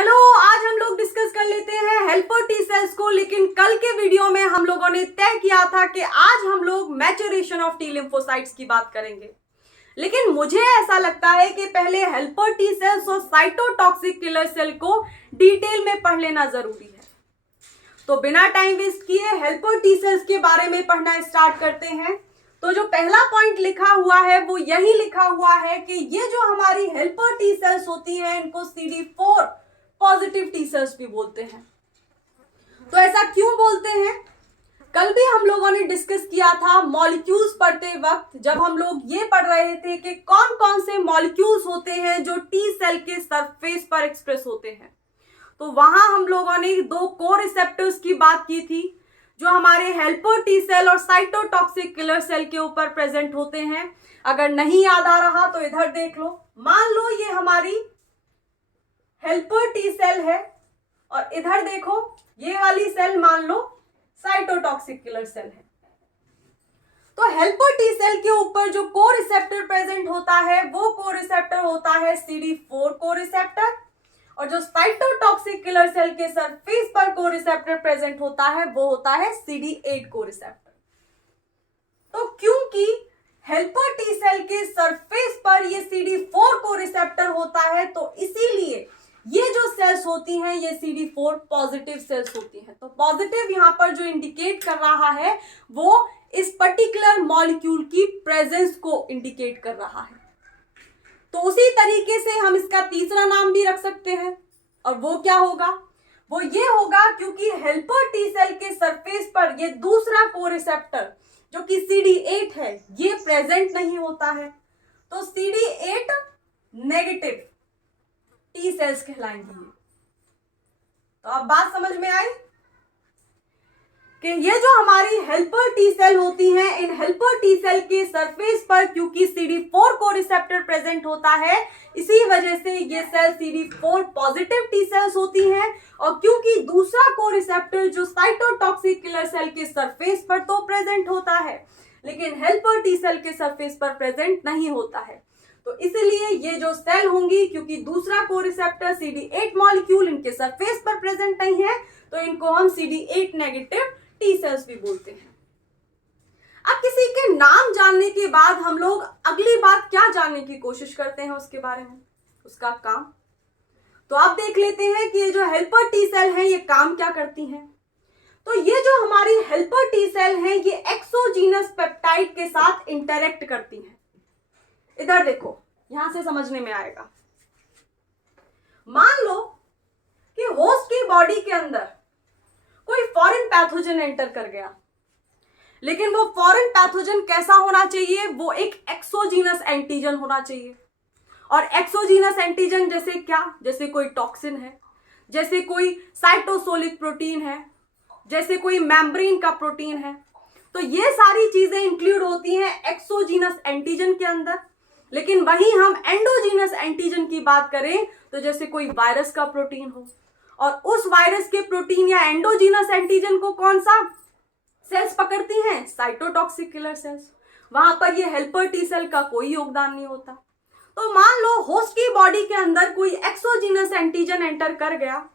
Hello, आज हम लोग डिस्कस कर लेते हैं हेल्पर टी सेल्स को। लेकिन कल के वीडियो में हम लोगों ने तय किया था कि आज हम लोग मैच्योरेशन ऑफ टी लिम्फोसाइट्स की बात करेंगे। लेकिन मुझे ऐसा लगता है कि पहले हेल्पर टी सेल्स और साइटोटॉक्सिक किलर सेल को डिटेल में पढ़ लेना जरूरी है। तो बिना टाइम वेस्ट किए हेल्पर टी सेल्स के बारे में पढ़ना स्टार्ट करते हैं। तो जो पहला पॉइंट लिखा हुआ है वो यही लिखा हुआ है कि ये जो हमारी हेल्पर टी सेल्स होती हैं इनको CD4 पॉजिटिव टी सेल्स भी बोलते हैं। तो ऐसा क्यों बोलते हैं? कल भी हम लोगों ने डिस्कस किया था मॉलिक्यूल्स पढ़ते वक्त, जब हम लोग ये पढ़ रहे थे कि कौन कौन से मॉलिक्यूल्स होते हैं जो टी सेल के सरफेस पर एक्सप्रेस होते हैं। तो वहां हम लोगों ने दो को रिसेप्टर्स की बात की थी जो हमारे हेल्पर टी सेल और साइटोटॉक्सिक किलर सेल के ऊपर प्रेजेंट होते हैं। अगर नहीं याद आ रहा तो इधर देख लो। मान लो ये हमारी हेल्पर टी सेल है और इधर देखो ये वाली सेल मान लो साइटोटॉक्सिक किलर सेल है। तो हेल्पर टी सेल के ऊपर जो को रिसेप्टर प्रेजेंट होता है वो को रिसेप्टर होता है CD4 को रिसेप्टर, और जो साइटोटॉक्सिक किलर सेल के सरफेस पर को रिसेप्टर प्रेजेंट होता है वो होता है CD8 को रिसेप्टर। तो क्योंकि हेल्पर टी सेल के सरफेस पर ये CD4 को रिसेप्टर होता है तो इसीलिए ये जो सेल्स होती हैं ये CD4 पॉजिटिव सेल्स होती हैं। तो पॉजिटिव यहां पर जो इंडिकेट कर रहा है वो इस पर्टिकुलर मॉलिक्यूल की प्रेजेंस को इंडिकेट कर रहा है। तो उसी तरीके से हम इसका तीसरा नाम भी रख सकते हैं, और वो क्या होगा? वो ये होगा क्योंकि हेल्पर टी सेल के सरफेस पर ये दूसरा को रिसेप्टर जो कि CD8 है ये प्रेजेंट नहीं होता है। तो CD8 नेगेटिव टी सेल्स कहलाएंगी ये। तो अब बात समझ में आई कि ये जो हमारी हेल्पर टी सेल होती हैं, इन हेल्पर टी सेल के सरफेस पर क्योंकि CD4 को रिसेप्टर प्रेजेंट होता है इसी वजह से ये cell CD4 positive T cells होती हैं। और क्योंकि दूसरा को रिसेप्टर जो साइटोटॉक्सिक किलर सेल के सरफेस पर तो प्रेजेंट होता है लेकिन हेल्पर टी सेल के सरफेस पर प्रेजेंट नहीं होता है, तो इसलिए ये जो सेल होंगी क्योंकि दूसरा को रिसेप्टर CD8 मॉलिक्यूल इनके सरफेस पर प्रेजेंट नहीं है तो इनको हम CD8 नेगेटिव टी सेल्स भी बोलते हैं। अब किसी के नाम जानने के बाद हम लोग अगली बात क्या जानने की कोशिश करते हैं उसके बारे में, उसका काम। तो आप देख लेते हैं कि ये जो हेल्पर टी सेल है ये काम क्या करती हैं। तो ये जो हमारी हेल्पर टी सेल है ये एक्सोजीनस पेप्टाइड के साथ इंटरेक्ट करती हैं। इधर देखो, यहां से समझने में आएगा। मान लो कि होस्ट की बॉडी के अंदर कोई फॉरेन पैथोजन एंटर कर गया, लेकिन वो फॉरेन पैथोजन कैसा होना चाहिए? वो एक एक्सोजीनस एंटीजन होना चाहिए। और एक्सोजीनस एंटीजन जैसे क्या? जैसे कोई टॉक्सिन है, जैसे कोई साइटोसोलिक प्रोटीन है, जैसे कोई मेम्ब्रेन का प्रोटीन है। तो ये सारी चीजें इंक्लूड होती हैं एक्सोजीनस एंटीजन के अंदर। लेकिन वहीं हम एंडोजीनस एंटीजन की बात करें तो जैसे कोई वायरस का प्रोटीन हो, और उस वायरस के प्रोटीन या एंडोजीनस एंटीजन को कौन सा सेल्स पकड़ती हैं? Cytotoxic killer cells. वहां पर ये हेल्पर टी सेल का कोई योगदान नहीं होता। तो मान लो होस्ट की बॉडी के अंदर कोई एक्सोजीनस एंटीजन एंटर कर गया,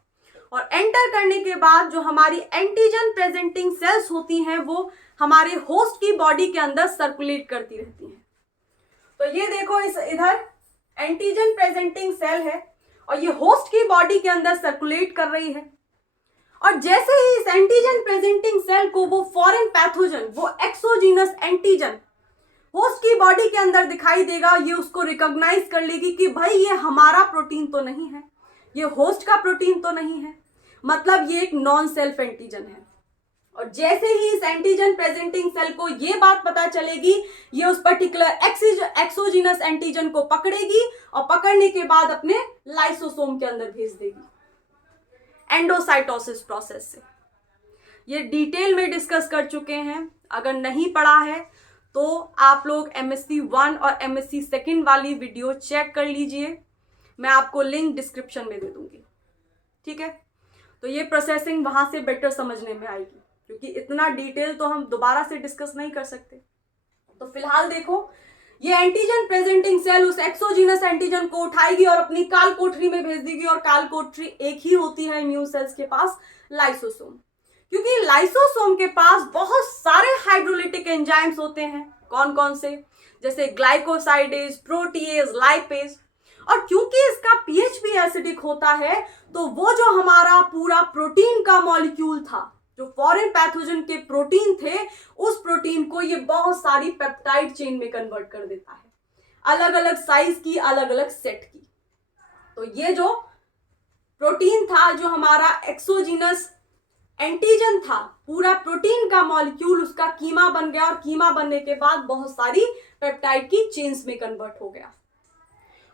और एंटर करने के बाद जो हमारी एंटीजन प्रेजेंटिंग सेल्स होती हैं वो हमारे होस्ट की बॉडी के अंदर सर्कुलेट करती रहती हैं। तो ये देखो, इस इधर एंटीजन प्रेजेंटिंग सेल है और ये होस्ट की बॉडी के अंदर सर्कुलेट कर रही है। और जैसे ही इस एंटीजन प्रेजेंटिंग सेल को वो फॉरेन पैथोजन, वो एक्सोजीनस एंटीजन होस्ट की बॉडी के अंदर दिखाई देगा, ये उसको रिकॉग्नाइज कर लेगी कि भाई ये हमारा प्रोटीन तो नहीं है, ये होस्ट का प्रोटीन तो नहीं है, मतलब ये एक नॉन सेल्फ एंटीजन है। और जैसे ही इस एंटीजन प्रेजेंटिंग सेल को ये बात पता चलेगी, ये उस पर्टिकुलर एक्सोजीनस एंटीजन को पकड़ेगी और पकड़ने के बाद अपने लाइसोसोम के अंदर भेज देगी एंडोसाइटोसिस प्रोसेस से। ये डिटेल में डिस्कस कर चुके हैं, अगर नहीं पढ़ा है तो आप लोग MSc 1 और MSc 2 वाली वीडियो चेक कर लीजिए, मैं आपको लिंक डिस्क्रिप्शन में दे दूंगी, ठीक है। तो ये प्रोसेसिंग वहां से बेटर समझने में आएगी, क्योंकि इतना डिटेल तो हम दोबारा से डिस्कस नहीं कर सकते। तो फिलहाल देखो, ये एंटीजन प्रेजेंटिंग सेल उस एक्सोजीनस एंटीजन को उठाएगी और अपनी काल कोठरी में भेज देगी, और काल कोठरी एक ही होती है इम्यून सेल्स के पास, लाइसोसोम। क्योंकि लाइसोसोम के पास बहुत सारे हाइड्रोलिटिक एंजाइम्स होते हैं। कौन कौन से? जैसे ग्लाइकोसाइडेज, प्रोटीएज, लाइपेज। और क्योंकि इसका पीएच भी एसिडिक होता है, तो वो जो हमारा पूरा प्रोटीन का मॉलिक्यूल था, जो फॉरेन पैथोजन के प्रोटीन थे, उस प्रोटीन को ये बहुत सारी पेप्टाइड चेन में कन्वर्ट कर देता है, अलग अलग साइज की, अलग अलग सेट की। तो ये जो प्रोटीन था, जो हमारा एक्सोजीनस एंटीजन था, पूरा प्रोटीन का मॉलिक्यूल उसका कीमा बन गया, और कीमा बनने के बाद बहुत सारी पेप्टाइड की चेन्स में कन्वर्ट हो गया।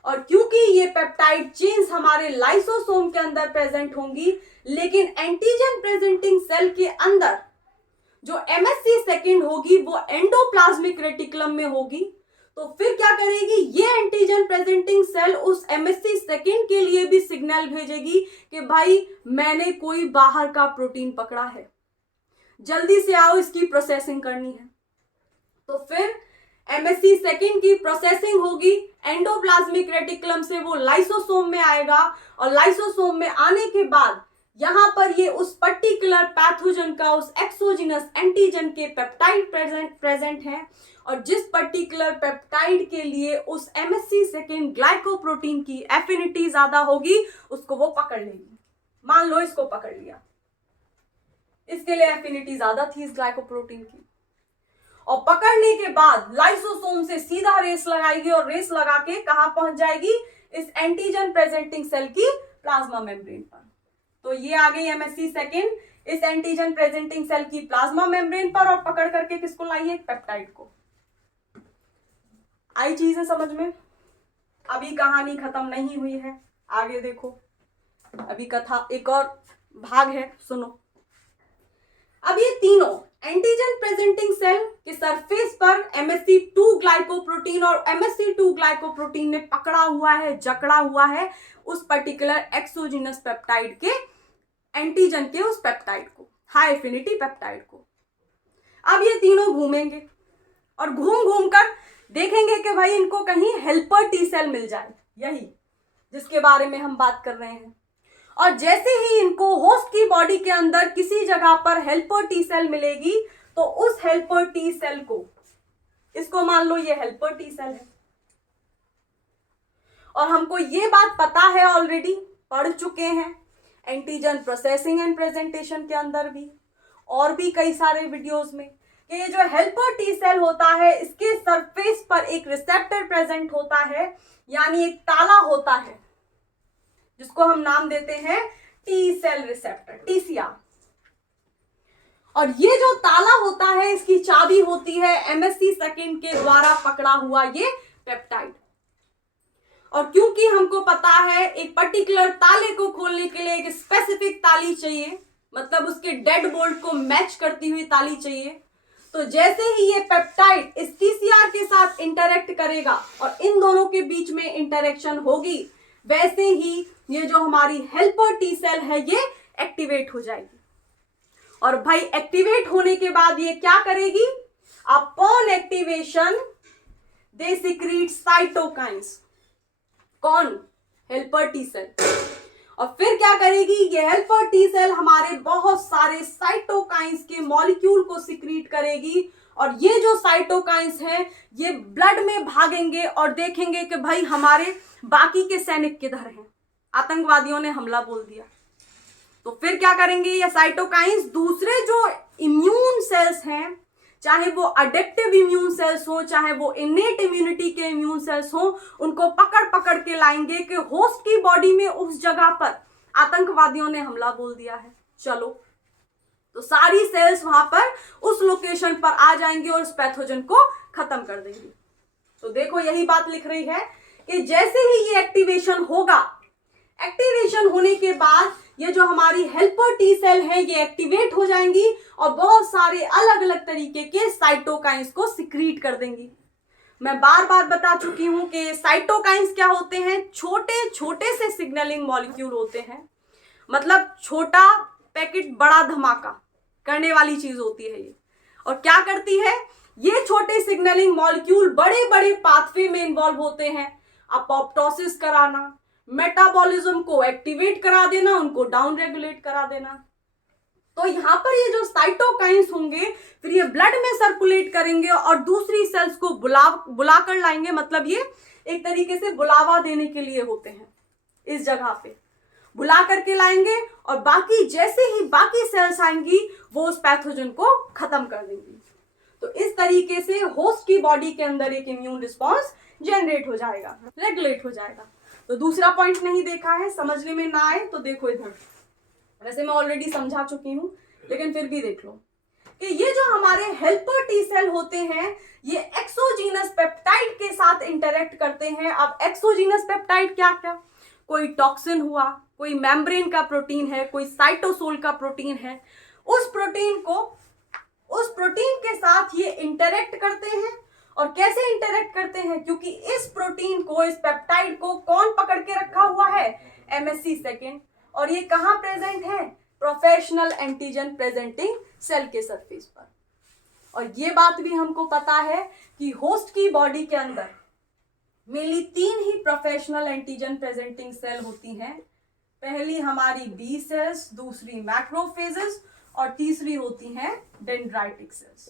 और क्योंकि ये पेप्टाइड चेन्स हमारे लाइसोसोम के अंदर प्रेजेंट होंगी, लेकिन एंटीजन प्रेजेंटिंग सेल के अंदर जो एमएससी सेकेंड होगी वो एंडोप्लाज्मिक रेटिकुलम में होगी। तो फिर क्या करेगी ये एंटीजन प्रेजेंटिंग सेल? उस एमएससी सेकेंड के लिए भी सिग्नल भेजेगी कि भाई मैंने कोई बाहर का प्रोटीन पकड़ा है, जल्दी से आओ, इसकी प्रोसेसिंग करनी है। तो फिर एमएससी सेकेंड की प्रोसेसिंग होगी, एंडोप्लाज्मिक रेटिकुलम से वो लाइसोसोम में आएगा, और लाइसोसोम में आने के बाद यहां पर ये उस पर्टिकुलर पैथोजन का, उस एक्सोजीनस एंटीजन के पेप्टाइड प्रेजेंट है, और जिस पर्टिकुलर पेप्टाइड के लिए उस एमएससी सेकेंड ग्लाइकोप्रोटीन की एफिनिटी ज्यादा होगी, उसको वो पकड़ लेगी। मान लो इसको पकड़ लिया, इसके लिए एफिनिटी ज्यादा थी इस ग्लाइकोप्रोटीन की, और पकड़ने के बाद लाइसोसोम से सीधा रेस लगाएगी, और रेस लगा के कहां पहुंच जाएगी? इस एंटीजन प्रेजेंटिंग सेल की प्लाज्मा मेम्ब्रेन पर। तो ये आ गई एमएससी सेकेंड इस एंटीजन प्रेजेंटिंग सेल की प्लाज्मा मेम्ब्रेन पर, और पकड़ करके किसको लाई है? पेप्टाइड को। आई चीजें समझ में? अभी कहानी खत्म नहीं हुई है, आगे देखो, अभी कथा एक और भाग है, सुनो। अब ये तीनों एंटीजन प्रेजेंटिंग सेल के सरफेस पर MSC2 ग्लाइकोप्रोटीन और MSC2 ग्लाइकोप्रोटीन ने पकड़ा हुआ है, जकड़ा हुआ है उस पर्टिकुलर एक्सोजीनस पेप्टाइड के, एंटीजन के उस पेप्टाइड को, हाई एफिनिटी पेप्टाइड को। अब ये तीनों घूमेंगे और घूम घूम कर देखेंगे कि भाई इनको कहीं हेल्पर टी सेल मिल जाए, यही जिसके बारे में हम बात कर रहे हैं। और जैसे ही इनको होस्ट की बॉडी के अंदर किसी जगह पर हेल्पर टी सेल मिलेगी, तो उस हेल्पर टी सेल को, इसको मान लो ये हेल्पर टी सेल है, और हमको ये बात पता है, ऑलरेडी पढ़ चुके हैं एंटीजन प्रोसेसिंग एंड प्रेजेंटेशन के अंदर भी, और भी कई सारे वीडियोस में, कि ये जो हेल्पर टी सेल होता है, इसके सरफेस पर एक रिसेप्टर प्रेजेंट होता है, यानी एक ताला होता है, जिसको हम नाम देते हैं टी सेल रिसेप्टर, टीसीआर। और ये जो ताला होता है, इसकी चाबी होती है MSC सेकेंड के द्वारा पकड़ा हुआ ये पेप्टाइड। और क्योंकि हमको पता है एक पर्टिकुलर ताले को खोलने के लिए एक स्पेसिफिक ताली चाहिए, मतलब उसके डेड बोल्ट को मैच करती हुई ताली चाहिए, तो जैसे ही ये पेप्टाइड इस टीसीआर के साथ इंटरेक्ट करेगा और इन दोनों के बीच में इंटरेक्शन होगी, वैसे ही ये जो हमारी हेल्पर टी सेल है ये एक्टिवेट हो जाएगी। और भाई एक्टिवेट होने के बाद ये क्या करेगी? Upon activation they secrete cytokines. कौन? Helper T cell. और फिर क्या करेगी ये हेल्पर टी सेल? हमारे बहुत सारे साइटोकाइंस के मॉलिक्यूल को सिक्रीट करेगी, और ये जो साइटोकाइंस हैं ये ब्लड में भागेंगे और देखेंगे कि भाई हमारे बाकी के सैनिक किधर हैं, आतंकवादियों ने हमला बोल दिया। तो फिर क्या करेंगे ये साइटोकाइंस? दूसरे जो इम्यून सेल्स हैं, चाहे वो अडेप्टिव इम्यून सेल्स हो, चाहे वो इनेट इम्यूनिटी के इम्यून सेल्स हो, उनको पकड़ पकड़ के लाएंगे कि होस्ट की बॉडी में उस जगह पर आतंकवादियों ने हमला बोल दिया है, चलो। तो सारी सेल्स वहां पर उस लोकेशन पर आ जाएंगे और उस पैथोजन को खत्म कर देंगे। तो देखो यही बात लिख रही है कि जैसे ही ये एक्टिवेशन होगा, एक्टिवेशन होने के बाद ये जो हमारी हेल्पर टी सेल है ये एक्टिवेट हो जाएंगी और बहुत सारे अलग अलग तरीके के साइटोकाइंस को सिक्रीट कर देंगी। मैं बार बार बता चुकी हूं कि साइटोकाइंस क्या होते हैं? छोटे छोटे से सिग्नलिंग मॉलिक्यूल होते हैं, मतलब छोटा पैकेट बड़ा धमाका करने वाली चीज होती है ये। और क्या करती है ये छोटे सिग्नलिंग मॉलिक्यूल बड़े बड़े पाथवे में इन्वॉल्व होते हैं। अपॉप्टोसिस कराना, मेटाबॉलिज्म को एक्टिवेट करा देना, उनको डाउन रेगुलेट करा देना। तो यहां पर ये जो साइटोकाइंस होंगे फिर ये ब्लड में सर्कुलेट करेंगे और दूसरी सेल्स को बुलाकर लाएंगे। मतलब ये एक तरीके से बुलावा देने के लिए होते हैं, इस जगह पे बुला करके लाएंगे और बाकी जैसे ही बाकी सेल्स आएंगी वो उस पैथोजन को खत्म कर देंगी। तो इस तरीके से होस्ट की बॉडी के अंदर एक इम्यून रिस्पॉन्स जनरेट हो जाएगा, रेगुलेट हो जाएगा। तो दूसरा पॉइंट नहीं देखा है, समझने में ना आए तो देखो इधर, वैसे मैं ऑलरेडी समझा चुकी हूं लेकिन फिर भी देख लो कि ये जो हमारे हेल्पर टी सेल होते हैं ये एक्सोजीनस पेप्टाइड के साथ इंटरेक्ट करते हैं। अब एक्सोजीनस पेप्टाइड क्या क्या, कोई टॉक्सिन हुआ, कोई मेम्ब्रेन का प्रोटीन है, कोई साइटोसोल का प्रोटीन है, उस प्रोटीन के साथ ये इंटरेक्ट करते हैं। और कैसे इंटरेक्ट करते हैं, क्योंकि इस प्रोटीन को, इस पेप्टाइड को कौन पकड़ के रखा हुआ है, एमएससी सेकेंड। और ये कहां प्रेजेंट है, प्रोफेशनल एंटीजन प्रेजेंटिंग सेल के सरफेस पर। और ये बात भी हमको पता है कि होस्ट की बॉडी के अंदर मेनली 3 ही प्रोफेशनल एंटीजन प्रेजेंटिंग सेल होती हैं। पहली हमारी बी सेल्स, दूसरी मैक्रोफेजेस और तीसरी होती हैं डेंड्राइटिक सेल्स।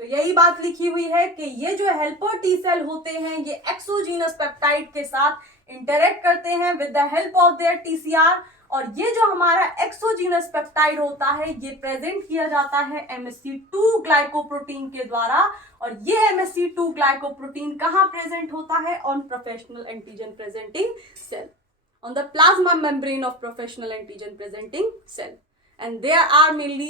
तो यही बात लिखी हुई है कि ये जो हेल्पर टी सेल होते हैं ये एक्सोजीनस पेप्टाइड के साथ इंटरेक्ट करते हैं with the help of their TCR. और ये जो हमारा एक्सोजीनस पेप्टाइड होता है ये प्रेजेंट किया जाता है MSC2 ग्लाइकोप्रोटीन के द्वारा। और ये MSC2 ग्लाइकोप्रोटीन कहाँ प्रेजेंट होता है, on professional antigen presenting cell, on the plasma membrane of professional antigen presenting cell. And there are mainly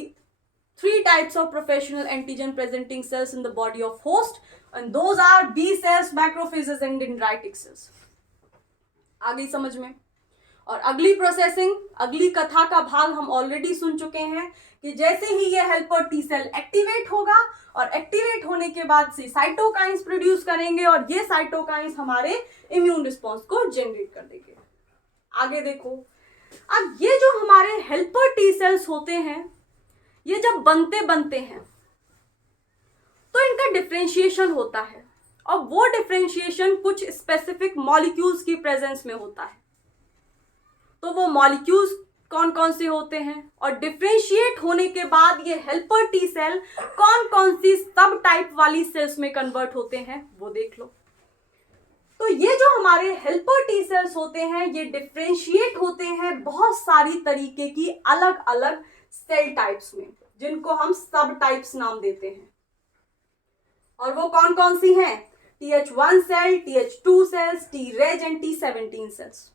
3 types of professional antigen presenting cells in the body of host, and those are B cells, macrophages and dendritic cells. आगे समझ में। और अगली processing, अगली कथा का भाग हम ऑलरेडी सुन चुके हैं कि जैसे ही ये हेल्पर टी सेल एक्टिवेट होगा और एक्टिवेट होने के बाद से साइटोकाइंस प्रोड्यूस करेंगे और ये साइटोकाइंस हमारे इम्यून रिस्पॉन्स को जनरेट कर देंगे। आगे देखो, अब ये जो हमारे हेल्पर टी सेल्स होते हैं ये जब बनते हैं तो इनका डिफरेंशिएशन होता है और वो डिफरेंशिएशन कुछ स्पेसिफिक मॉलिक्यूल्स की प्रेजेंस में होता है। तो वो मॉलिक्यूल्स कौन कौन से होते हैं और डिफरेंशिएट होने के बाद ये हेल्पर टी सेल कौन कौन सी सब टाइप वाली सेल्स में कन्वर्ट होते हैं वो देख लो। तो ये जो हमारे हेल्पर टी सेल्स होते हैं ये डिफरेंशिएट होते हैं बहुत सारी तरीके की अलग अलग सेल टाइप्स में, जिनको हम सब टाइप्स नाम देते हैं। और वो कौन कौन सी हैं, TH1 cell, TH2 cells, Treg and T17 cells.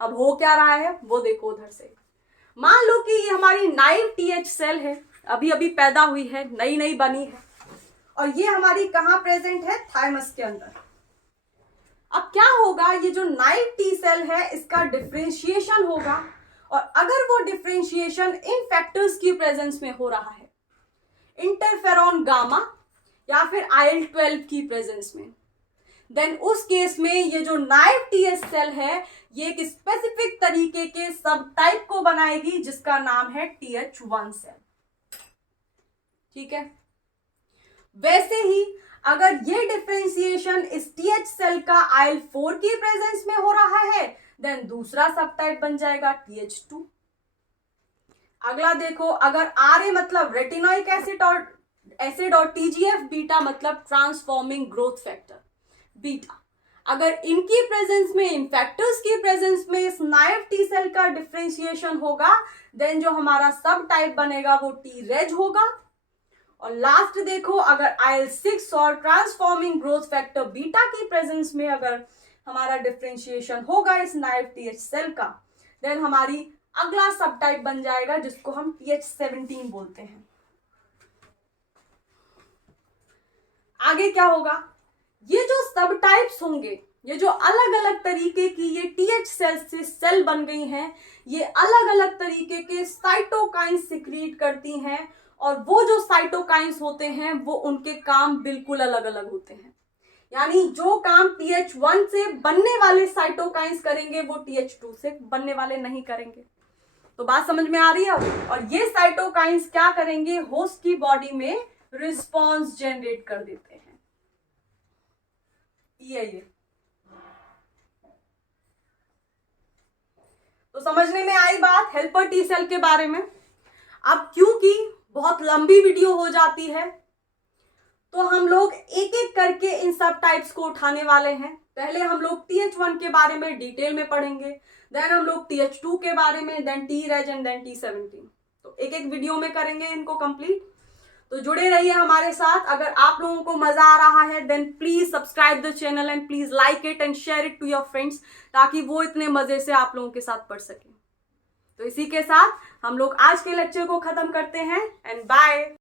अब हो क्या रहा है वो देखो उधर से। मान लो कि ये हमारी नाइव TH सेल है, अभी अभी पैदा हुई है, नई नई बनी है और ये हमारी कहाँ प्रेजेंट है, थाइमस के अंदर। अब क्या होगा, ये जो नाइव टी सेल है इसका डिफरेंशिएशन होगा और अगर वो डिफरेंशिएशन इन फैक्टर्स की प्रेजेंस में हो रहा है, इंटरफेरॉन गामा या फिर IL-12 की प्रेजेंस में, देन उस केस में ये जो नाइव TH सेल है ये एक स्पेसिफिक तरीके के सब टाइप को बनाएगी जिसका नाम है TH1 सेल। ठीक है, वैसे ही अगर ये डिफरेंशिएशन इस TH सेल का IL-4 की प्रेजेंस में हो रहा है देन दूसरा सब टाइप बन जाएगा TH2। अगला देखो, अगर RA मतलब रेटिनोइक एसिड और TGF बीटा मतलब ट्रांसफॉर्मिंग ग्रोथ फैक्टर बीटा, अगर इनकी प्रेजेंस में, इन फैक्टर्स की प्रेजेंस में इस नाइव टी सेल का डिफरेंशिएशन होगा देन जो हमारा सब टाइप बनेगा वो Treg होगा। और लास्ट देखो, अगर IL-6 और ट्रांसफॉर्मिंग ग्रोथ फैक्टर बीटा की प्रेजेंस में अगर हमारा डिफरेंशिएशन होगा इस नाइव TH सेल का देन हमारी अगला सब टाइप बन जाएगा जिसको हम TH17 बोलते हैं। आगे क्या होगा, ये जो सब टाइप्स होंगे, ये जो अलग अलग तरीके की ये TH सेल से सेल बन गई हैं, ये अलग अलग तरीके के साइटोकाइंस सिक्रीट करती हैं और वो जो साइटोकाइंस होते हैं वो उनके काम बिल्कुल अलग अलग होते हैं। यानी जो काम TH1 से बनने वाले साइटोकाइंस करेंगे वो TH2 से बनने वाले नहीं करेंगे। तो बात समझ में आ रही है। और ये साइटोकाइंस क्या करेंगे, होस्ट की बॉडी में रिस्पॉन्स जनरेट कर देते हैं। ये तो समझने में आई बात हेल्पर टी सेल के बारे में। अब क्योंकि बहुत लंबी वीडियो हो जाती है तो हम लोग एक एक करके इन सब टाइप्स को उठाने वाले हैं। पहले हम लोग TH1 के बारे में डिटेल में पढ़ेंगे, देन हम लोग TH2 के बारे में, then Treg and then T17। तो एक एक वीडियो में करेंगे इनको कंप्लीट। तो जुड़े रहिए हमारे साथ। अगर आप लोगों को मजा आ रहा है then please subscribe the channel and please like it and share it to your friends, ताकि वो इतने मजे से आप लोगों के साथ पढ़ सकें। तो इसी के साथ हम लोग आज के लेक्चर को खत्म करते हैं एंड बाय।